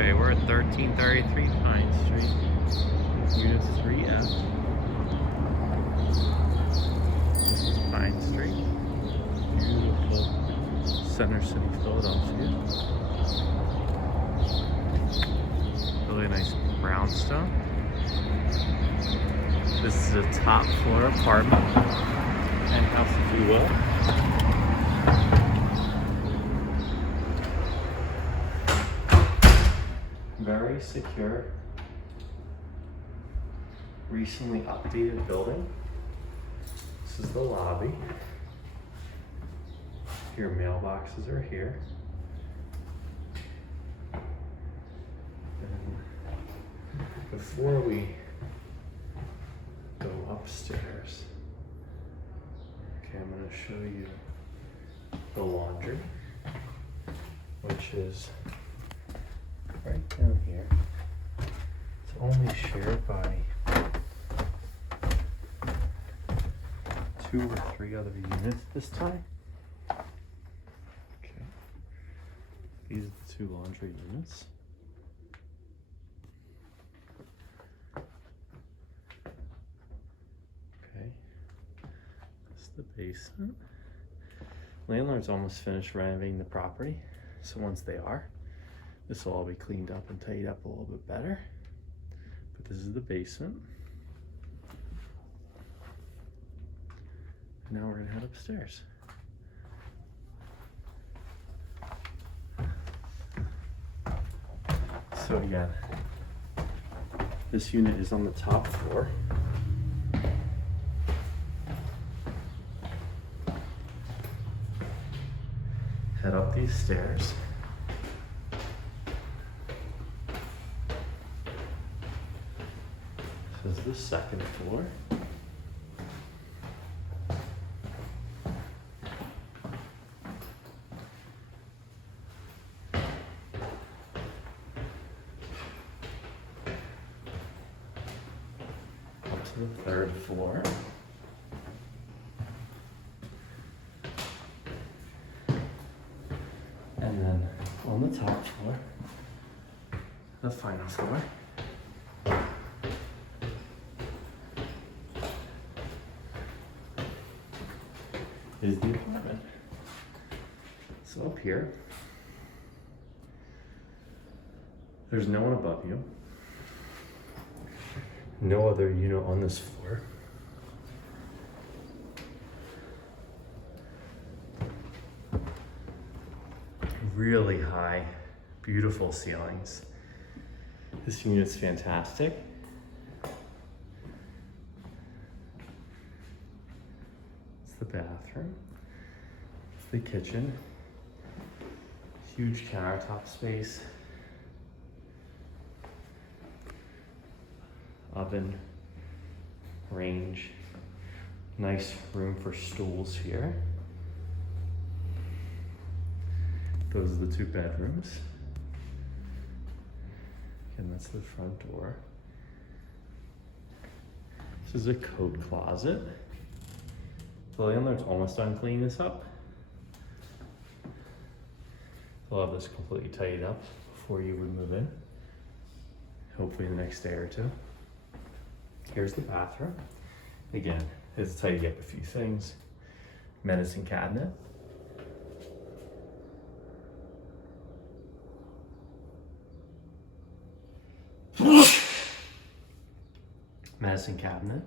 Okay, we're at 1333 Pine Street, Unit 3F. This is Pine Street. Beautiful Center City, Philadelphia. Really nice brownstone. This is a top floor apartment, penthouse if you will. Very secure, recently updated building. This is the lobby. Your mailboxes are here. And before we go upstairs, okay, I'm going to show you the laundry, which is right down here. It's only shared by 2 or 3 other units this time. Okay. These are the 2 laundry units. Okay. This is the basement. Landlord's almost finished renovating the property, so once they are, this will all be cleaned up and tidied up a little bit better. But this is the basement. And now we're gonna head upstairs. So again, this unit is on the top floor. Head up these stairs. This is the second floor. Up to the third floor. And then on the top floor, the final floor. Is the apartment. So up here, there's no one above you. No other unit on this floor. Really high, beautiful ceilings. This unit's fantastic. The bathroom, the kitchen, huge countertop space, oven, range, nice room for stools here. Those are the 2 bedrooms. And that's the front door. This is a coat closet. The landlord's almost done cleaning this up. They'll have this completely tidied up before you would move in. Hopefully the next day or 2. Here's the bathroom. Again, it's tidied up a few things. Medicine cabinet. Medicine cabinet,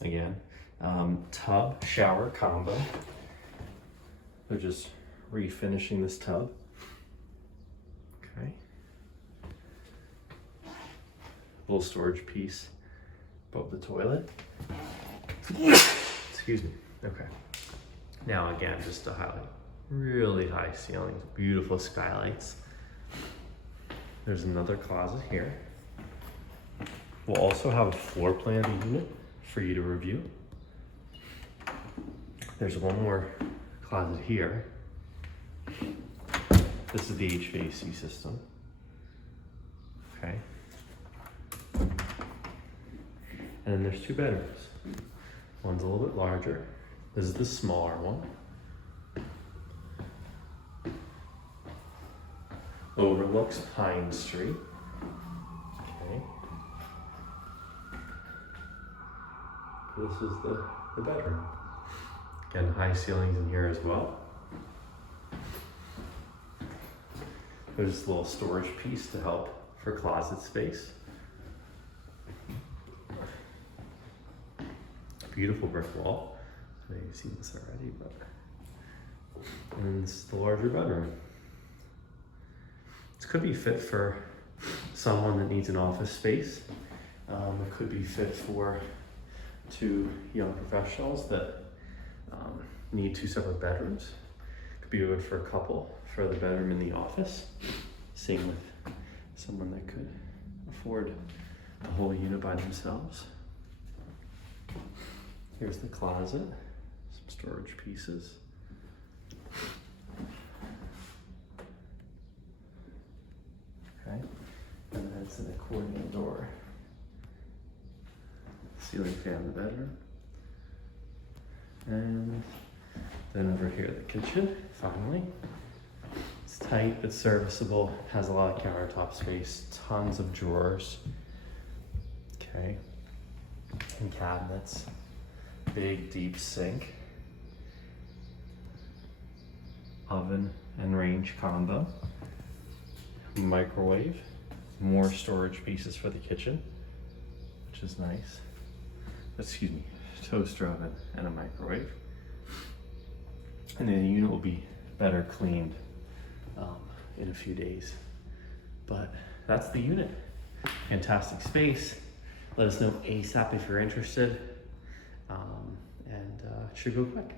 again. Tub, shower combo. They're just refinishing this tub. Okay. Little storage piece above the toilet. Excuse me. Okay. Now again, just to highlight, really high ceilings, beautiful skylights. There's another closet here. We'll also have a floor plan of the unit for you to review. There's one more closet here. This is the HVAC system. Okay. And then there's 2 bedrooms. One's a little bit larger. This is the smaller one. overlooks Pine Street. Okay. This is the bedroom. Again, high ceilings in here as well. There's a little storage piece to help for closet space. Beautiful brick wall. I know you've seen this already, but. And this is the larger bedroom. This could be fit for someone that needs an office space. It could be fit for two young professionals that need two separate bedrooms. Could be good for a couple for the bedroom in the office. Same with someone that could afford a whole unit by themselves. Here's the closet, some storage pieces. Okay, and that's an accordion door. Ceiling fan in the bedroom. And then over here, the kitchen, finally. It's tight, it's serviceable, has a lot of countertop space, tons of drawers. Okay, and cabinets. Big, deep sink. Oven and range combo. Microwave. More storage pieces for the kitchen, which is nice. Excuse me, toaster oven and a microwave. And then the unit will be better cleaned in a few days. But that's the unit. Fantastic space. Let us know ASAP if you're interested. And it should go quick.